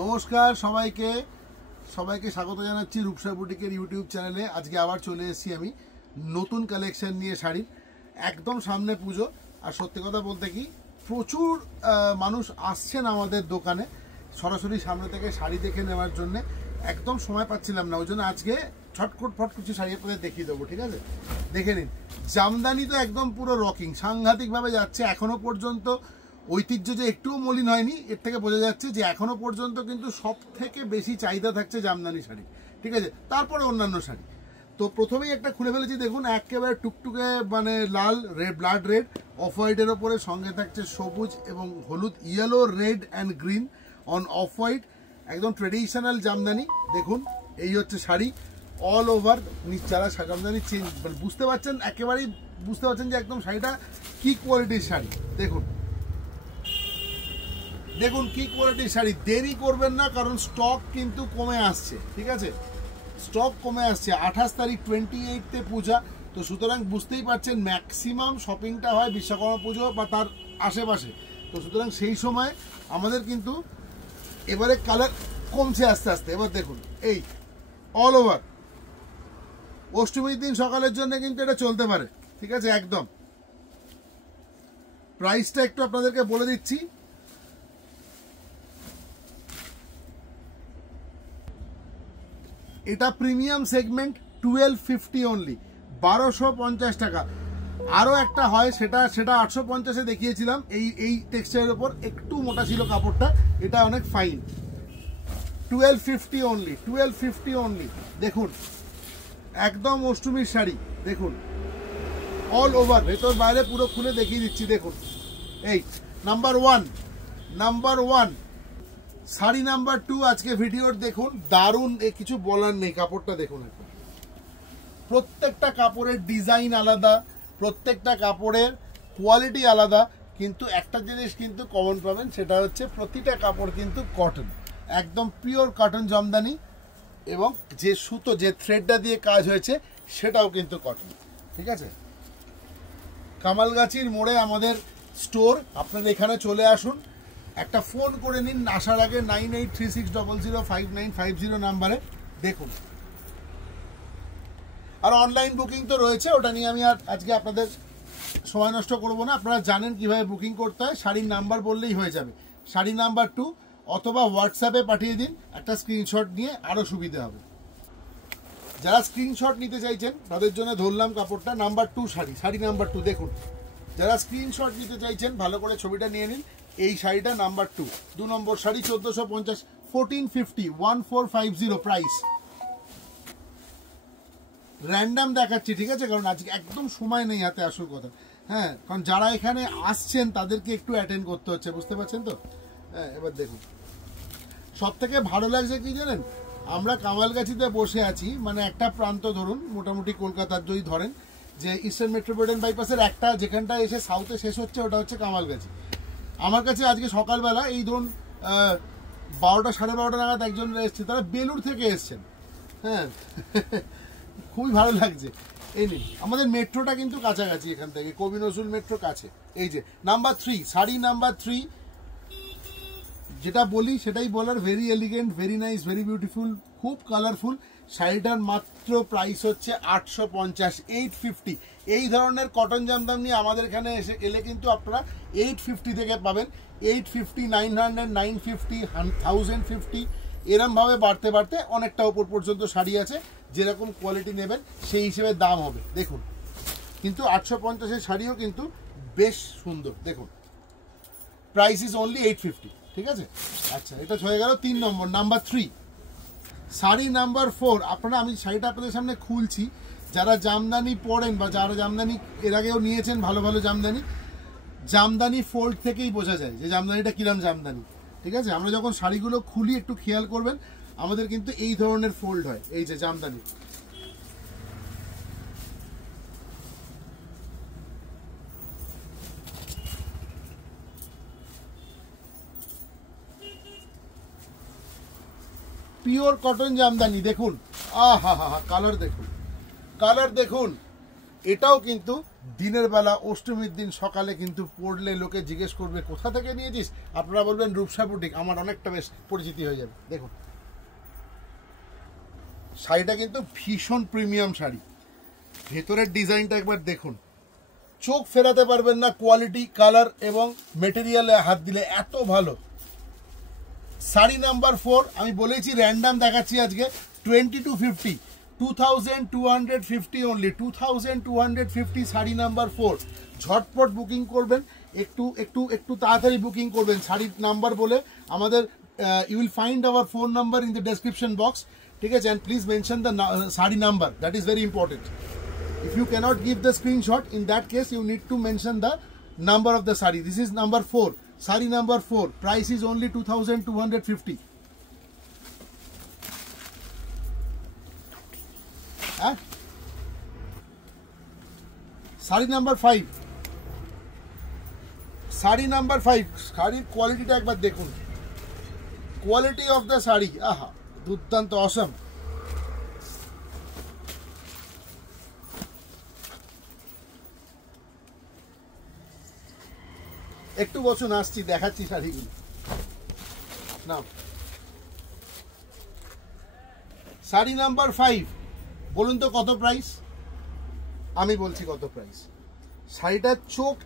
নমস্কার সবাইকে সবাইকে স্বাগত জানাচ্ছি রূপসা বুটিকের ইউটিউব চ্যানেলে। আজকে আবার চলে এসেছি আমি নতুন কালেকশন নিয়ে শাড়ির। একদম সামনে পুজো, আর সত্যি কথা বলতে কি প্রচুর মানুষ আসছেন আমাদের দোকানে সরাসরি সামনে থেকে শাড়ি দেখে নেওয়ার জন্য। একদম সময় পাচ্ছিলাম না, ওই জন্য আজকে ছটকট কিছু শাড়ি আপনাদের দেখিয়ে দেবো। ঠিক আছে, দেখে নিন। জামদানি তো একদম পুরো রকিং, সাংঘাতিকভাবে যাচ্ছে এখনো পর্যন্ত। ঐতিহ্য যে একটুও মলিন হয়নি, এর থেকে বোঝা যাচ্ছে যে এখনো পর্যন্ত কিন্তু সব থেকে বেশি চাহিদা থাকছে জামদানি শাড়ি। ঠিক আছে, তারপরে অন্যান্য শাড়ি। তো প্রথমেই একটা খুলে ফেলেছি, দেখুন একেবারে টুকটুকে মানে লাল রেড, ব্লাড রেড অফ হোয়াইটের ওপরে, সঙ্গে থাকছে সবুজ এবং হলুদ, yellow red and green on off white. একদম ট্রেডিশনাল জামদানি। দেখুন এই হচ্ছে শাড়ি অল ওভার। যারা জামদানি চেঞ্জ বুঝতে পারছেন, একেবারেই বুঝতে পারছেন যে একদম শাড়িটা কি কোয়ালিটির শাড়ি। দেখুন দেখুন কি কোয়ালিটির শাড়ি। দেরি করবেন না, কারণ স্টক কিন্তু কমে আসছে। ঠিক আছে, স্টক কমে আসছে। 28 তারিখ 28তে পূজা, তো সুতরাং বুঝতেই পারছেন ম্যাক্সিমাম শপিংটা হয় বিশ্বকর্মা পুজো বা তার আশেপাশে। তো সুতরাং সেই সময় আমাদের কিন্তু এবারে কালার কমছে আস্তে আস্তে। এবার দেখুন এই অল ওভার অষ্টমীর দিন সকালের জন্য কিন্তু এটা চলতে পারে। ঠিক আছে, একদম। প্রাইসটা একটু আপনাদেরকে বলে দিচ্ছি। এটা প্রিমিয়াম সেগমেন্ট, 1250 অনলি, 1250 টাকা। আরও একটা হয়, সেটা 850-এ দেখিয়েছিলাম। এই টেক্সচারের ওপর একটু মোটা ছিল কাপড়টা, এটা অনেক ফাইন। 1250 only, 1250 only. দেখুন একদম অষ্টমীর শাড়ি। দেখুন অল ওভার, ভেতর বাইরে পুরো খুলে দেখিয়ে দিচ্ছি। দেখুন এই নাম্বার ওয়ান শাড়ি নাম্বার 2 আজকে ভিডিওর। দেখুন দারুণ, কিছু বলার নেই। কাপড়টা দেখুন, এখন প্রত্যেকটা কাপড়ের ডিজাইন আলাদা, প্রত্যেকটা কাপড়ের কোয়ালিটি আলাদা, কিন্তু একটা জিনিস কিন্তু কমন পাবেন, সেটা হচ্ছে প্রতিটা কাপড় কিন্তু কটন, একদম পিওর কটন জামদানি। এবং যে সুতো, যে থ্রেডটা দিয়ে কাজ হয়েছে সেটাও কিন্তু কটন। ঠিক আছে, কামালগাছির মোড়ে আমাদের স্টোর। আপনারা এখানে চলে আসুন, একটা ফোন করে নিন আসার আগে 9836005950 নাম্বারে। দেখুন, আর অনলাইন বুকিং তো রয়েছে, ওটা নিয়ে আমি আর আজকে আপনাদের সময় নষ্ট করবো না। আপনারা জানেন কিভাবে বুকিং করতে হয়, শাড়ির নাম্বার বললেই হয়ে যাবে, শাড়ি নাম্বার 2, অথবা হোয়াটসঅ্যাপে পাঠিয়ে দিন একটা স্ক্রিনশট নিয়ে, আরও সুবিধা হবে। যারা স্ক্রিনশট নিতে চাইছেন তাদের জন্য ধরলাম কাপড়টা নাম্বার 2 শাড়ি নাম্বার 2। দেখুন যারা স্ক্রিনশট নিতে চাইছেন ভালো করে ছবিটা নিয়ে নিন। এই শাড়িটা নাম্বার 2 নম্বর শাড়ি, 1450, 1450, 1450 প্রাইস। র্যান্ডাম দেখাচ্ছি, ঠিক আছে, কারণ আজকে একদম সময় নেই হাতে, আসল কথা। হ্যাঁ, কারণ যারা এখানে আসছেন তাদেরকে একটু অ্যাটেন্ড করতে হচ্ছে, বুঝতে পারছেন তো। হ্যাঁ, এবার দেখুন সব থেকে ভালো লাগছে কি জানেন, আমরা কামালগাছিতে বসে আছি, মানে একটা প্রান্ত ধরুন মোটামুটি কলকাতার যদি ধরেন যে ইস্টার্ন মেট্রোপলিটন বাইপাসের একটা যেখানটা এসে সাউথে শেষ হচ্ছে, ওটা হচ্ছে কামালগাছি। আমার কাছে আজকে সকালবেলা এই ধরুন 12টা 12:30 নাগাদ একজন এসছে, তারা বেলুর থেকে এসছেন। হ্যাঁ খুবই ভালো লাগছে। এই নিন, আমাদের মেট্রোটা কিন্তু কাছাকাছি এখান থেকে, কবি নজরুল মেট্রো কাছে। এই যে নাম্বার 3 শাড়ি নাম্বার 3, যেটা বলি সেটাই বলার, very elegant, very nice, very beautiful, খুব কালারফুল। শাড়িটার মাত্র প্রাইস হচ্ছে 850, 850। এই ধরনের কটন জামদানি আমাদের এখানে এলে কিন্তু আপনারা 850 থেকে পাবেন। 850, 900, 950, 1050, এরমভাবে বাড়তে বাড়তে অনেকটা ওপর পর্যন্ত শাড়ি আছে। যেরকম কোয়ালিটি নেবেন সেই হিসেবে দাম হবে। দেখুন কিন্তু 850-এর শাড়িও কিন্তু বেশ সুন্দর। দেখুন প্রাইস ইজ অনলি 850। ঠিক আছে, আচ্ছা এটা হয়ে গেল 3 নম্বর। Number 3 sari number 4। আপনারা, আমি শাড়িটা আপনাদের সামনে খুলছি, যারা জামদানি পরেন বা যারা জামদানি এর আগেও নিয়েছেন, ভালো ভালো জামদানি ফোল্ড থেকেই বোঝা যায় যে জামদানিটা কিরম জামদানি। ঠিক আছে, আমরা যখন শাড়িগুলো খুলি একটু খেয়াল করবেন, আমাদের কিন্তু এই ধরনের ফোল্ড হয়, এই যে জামদানি। Pure cotton Jamdani. দেখুন আহা হা হা, কালার দেখুন, কালার দেখুন। এটাও কিন্তু দিনের বেলা অষ্টমীর দিন সকালে কিন্তু পড়লে লোকে জিজ্ঞেস করবে কোথা থেকে নিয়েছিস, আপনারা বলবেন রূপসা বুটিক, আমার অনেকটা বেশ পরিচিতি হয়ে যাবে। দেখুন শাড়িটা কিন্তু ভীষণ প্রিমিয়াম শাড়ি, ভেতরের ডিজাইনটা একবার দেখুন, চোখ ফেরাতে পারবেন না, কোয়ালিটি, কালার এবং মেটেরিয়ালে হাত দিলে এত ভালো। শাড়ি নাম্বার 4 আমি বলেছি র্যান্ডাম দেখাচ্ছি আজকে 2250, 2250 অনলি, 2250 শাড়ি নাম্বার 4। ঝটপট বুকিং করবেন, একটু একটু একটু তাড়াতাড়ি বুকিং করবেন শাড়ির নাম্বার বলে। আমাদের you will find our phone number in the description box, ঠিক আছে, and please mention the sari number, that is very important. If you cannot give the screenshot, in that case you need to mention the number of the sari. This is number 4, sari number 4, price is only 2250. Sari number 5, sari number 5, শাড়ির কোয়ালিটিটা একবার দেখুন, quality of the sari, আহা দুর্দান্ত, অসম। একটু বছর আসছি, দেখাচ্ছি শাড়িগুলো। না, শাড়ি নাম্বার 5, বলুন তো কত প্রাইস? আমি বলছি কত প্রাইস। শাড়িটা চোখ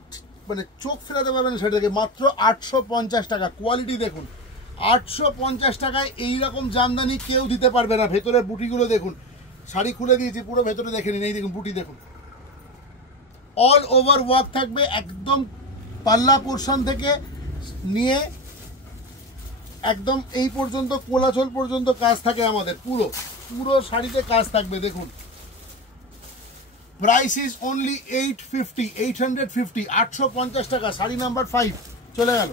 মানে চোখ ফেরাতে পারবেন না শাড়িটাকে, মাত্র 850 টাকা। কোয়ালিটি দেখুন, 850 টাকায় এইরকম জামদানি কেউ দিতে পারবে না। ভেতরের বুটিগুলো দেখুন, শাড়ি খুলে দিয়েছি, পুরো ভেতরে দেখে নিন, এই দেখুন বুটি দেখুন, অল ওভার ওয়ার্ক থাকবে, একদম পাল্লা পোর্শন থেকে নিয়ে একদম এই পর্যন্ত কোলাচল পর্যন্ত কাজ থাকে আমাদের, পুরো পুরো শাড়িতে কাজ থাকবে। দেখুন প্রাইস ইজ অনলি 850, 850 টাকা। শাড়ি নাম্বার 5 চলে গেল।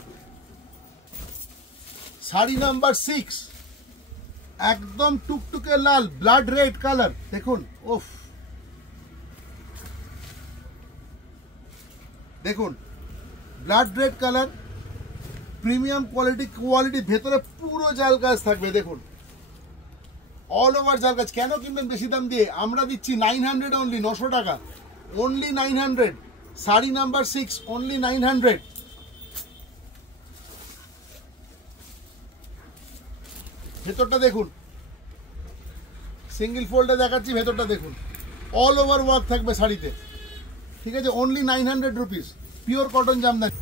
শাড়ি নাম্বার 6 একদম টুকটুকে লাল, ব্লাড রেড কালার, দেখুন, ওফ দেখুন, blood red colour, premium quality, ভেতরে পুরো জাল কাজ থাকবে। দেখুন অল ওভার জাল কাজ। কেন কিনবেন বেশি দাম দিয়ে? আমরা দিচ্ছি 900 অনলি, 900 টাকা, অনলি 900। Sari number 6 only 900। ভেতরটা দেখুন, সিঙ্গেল ফোল্ডে দেখাচ্ছি, ভেতরটা দেখুন, অল ওভার ওয়ার্ক থাকবে শাড়িতে, ঠিক আছে, only 900 rupees, pure cotton Jamdani.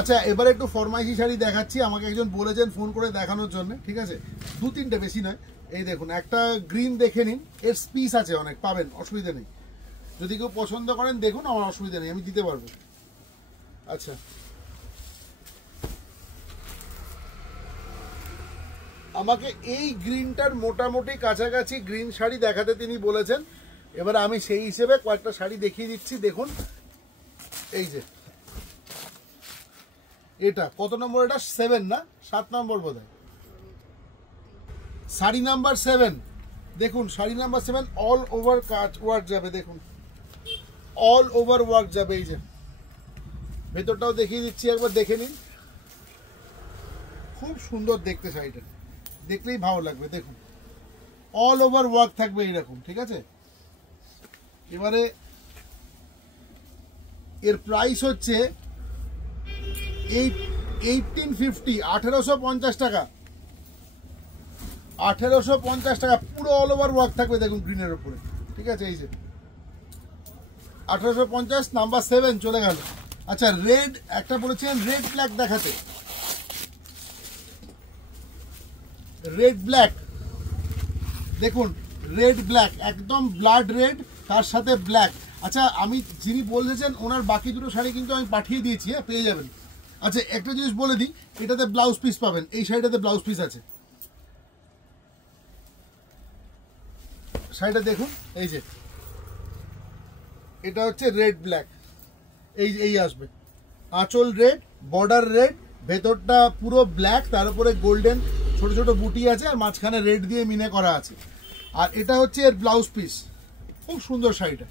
আচ্ছা এবারে একটু ফরমাইশি শাড়ি দেখাচ্ছি, আমাকে একজন বলেছেন ফোন করে দেখানোর জন্য, ঠিক আছে, 2-3টে, বেশি নয়। এই দেখুন একটা গ্রিন দেখে নিন, এর পিস আছে অনেক, পাবেন, অসুবিধা নেই, যদি কেউ পছন্দ করেন দেখুন, আমার অসুবিধা নেই, আমি দিতে পারবো। আচ্ছা আমাকে এই গ্রিনটার মোটামুটি কাছাকাছি গ্রিন শাড়ি দেখাতে তিনি বলেছেন, এবার আমি সেই হিসেবে কয়েকটা শাড়ি দেখিয়ে দিচ্ছি। দেখুন এই যে এটা কত নম্বর, এটা 7 না 7 নম্বর বোধহয়, শাড়ি নাম্বার 7। দেখুন শাড়ি নাম্বার 7 অল ওভার কাজ ওয়ার্ক যাবে, দেখুন অল ওভার ওয়ার্ক যাবে। এই যে ভেতরটাও দেখিয়ে দিচ্ছি, একবার দেখে নিন, খুব সুন্দর দেখতে, শাড়িটা দেখলেই ভালো লাগবে। দেখুন অল ওভার ওয়ার্ক থাকবে এইরকম, ঠিক আছে। এবারে এর প্রাইস হচ্ছে 1850, 1850 টাকা, 1850 টাকা, পুরো অল ওভার ওয়ার্ক থাকবে, দেখুন গ্রিনের উপরে, ঠিক আছে। এই যে 1850, নাম্বার 7 চলে গেল। আচ্ছা রেড একটা বলেছিলেন, রেড ব্ল্যাক দেখাতে, রেড ব্ল্যাক দেখুন, রেড ব্ল্যাক একদম ব্লাড রেড, তার সাথে ব্ল্যাক। আচ্ছা আমি যিনি বলেছেন ওনার বাকি দুটো শাড়ি কিন্তু আমি পাঠিয়ে দিয়েছি, হ্যাঁ পেয়ে যাবেন। আচ্ছা একটা জিনিস বলে দিই, এটাতে ব্লাউজ পিস পাবেন, এই শাড়িটাতে ব্লাউজ পিস আছে। শাড়িটা দেখুন, এই যে এটা হচ্ছে রেড ব্ল্যাক, এই আসবে, আঁচল রেড, বর্ডার রেড, ভেতরটা পুরো ব্ল্যাক, তার উপরে গোল্ডেন ছোট ছোট বুটি আছে, আর মাঝখানে রেড দিয়ে মিনে করা আছে। আর এটা হচ্ছে এর ব্লাউজ পিস, খুব সুন্দর শাড়িটা,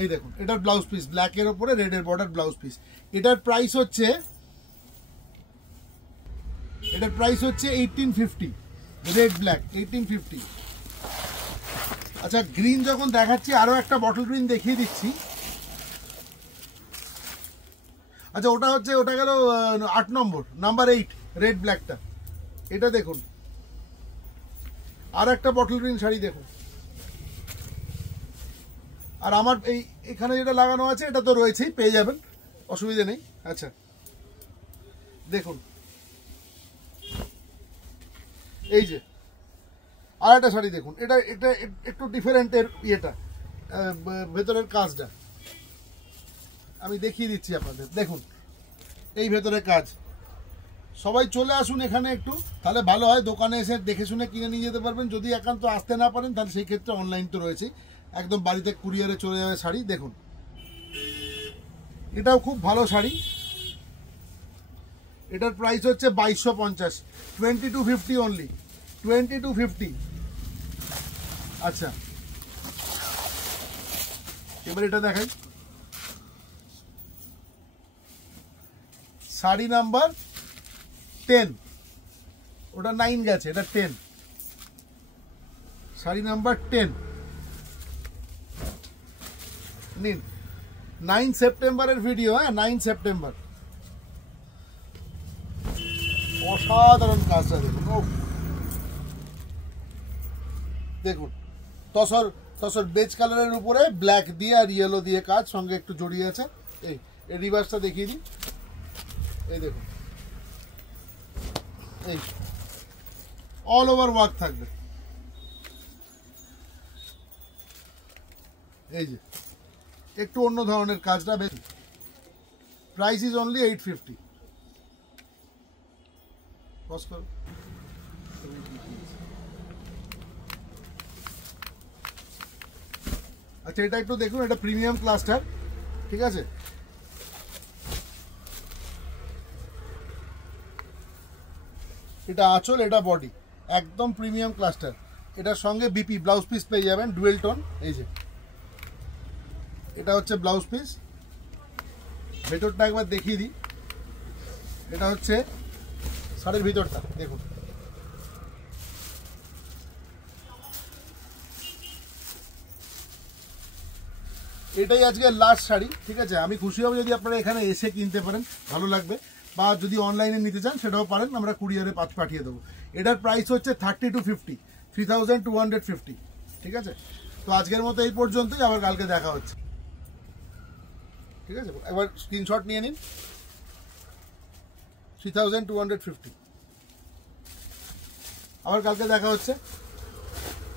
এই দেখুন এটার ব্লাউজ পিস, ব্ল্যাকের ওপরে রেডের বর্ডার ব্লাউজ পিস। এটার প্রাইস হচ্ছে 1850, রেড ব্ল্যাক 1850। আচ্ছা গ্রিন যখন দেখাচ্ছি আরো একটা বটল গ্রিন দেখিয়ে দিচ্ছি। আচ্ছা ওটা গেল 8 নম্বর, নাম্বার 8 রেড ব্ল্যাকটা। এটা দেখুন আর একটা বটল গ্রিন শাড়ি দেখুন। আর আমার এখানে যেটা লাগানো আছে এটা তো রয়েছেই, পেয়ে যাবেন, অসুবিধা নেই। আচ্ছা দেখুন এই যে আর একটা শাড়ি দেখুন, এটা একটু ডিফারেন্ট এর ইয়েটা, ভেতরের কাজটা আমি দেখিয়ে দিচ্ছি আপনাদের। দেখুন এই ভেতরের কাজ, সবাই চলে আসুন এখানে একটু, তাহলে ভালো হয়, দোকানে এসে দেখে শুনে কিনে নিয়ে যেতে পারবেন। যদি একান্ত আসতে না পারেন তাহলে সেই ক্ষেত্রে অনলাইন তো রয়েছে, একদম বাড়িতে কুরিয়ারে চলে যাবে শাড়ি। দেখুন এটাও খুব ভালো শাড়ি, এটার প্রাইস হচ্ছে 2250, 2250 অনলি, 2250। আচ্ছা এবার এটা দেখাই, শাড়ি নাম্বার 10, ওটা 9 গেছে, এটা 10, শাড়ি নাম্বার 10 নিন। 9 সেপ্টেম্বরের ভিডিও, হ্যাঁ 9 সেপ্টেম্বর। অসাধারণ কাজটা দেখুন, দেখুন তসর বেজ কালারের উপরে ব্ল্যাক দিয়ে আর ইয়েলো দিয়ে কাজ, সঙ্গে একটু জড়িয়ে আছে। এই রিভার্সটা দেখিয়ে দিই, এই দেখুন, এই অল ওভার ওয়ার্ক থাকবে। এই যে একটু অন্য ধরনের কাজটা, বেশ। Price is only 850। আচ্ছা এটা একটু দেখুন, এটা প্রিমিয়াম ক্লাস্টার, ঠিক আছে। এটা আঁচল, এটা বডি, একদম প্রিমিয়াম ক্লাস্টার। এটার সঙ্গে বিপি ব্লাউজ পিস পেয়ে যাবেন, ডুয়েল টোন। এই যে এটা হচ্ছে ব্লাউজ পিস, ভেতরটা একবার দেখিয়ে দিই। এটা হচ্ছে শাড়ির ভিতরটা, দেখুন এটাই আজকে লাস্ট শাড়ি, ঠিক আছে। আমি খুশি হব যদি আপনারা এখানে এসে কিনতে পারেন, ভালো লাগবে। বা যদি অনলাইনে নিতে চান সেটাও পারেন, আমরা কুরিয়ারে পাঠিয়ে দেবো। এটার প্রাইস হচ্ছে 3250, 3250, ঠিক আছে। তো আজকের মতো এই পর্যন্তই, আবার কালকে দেখা হচ্ছে, ঠিক আছে। একবার স্ক্রিনশট নিয়ে নিন, 3250, আবার কালকে দেখা হচ্ছে।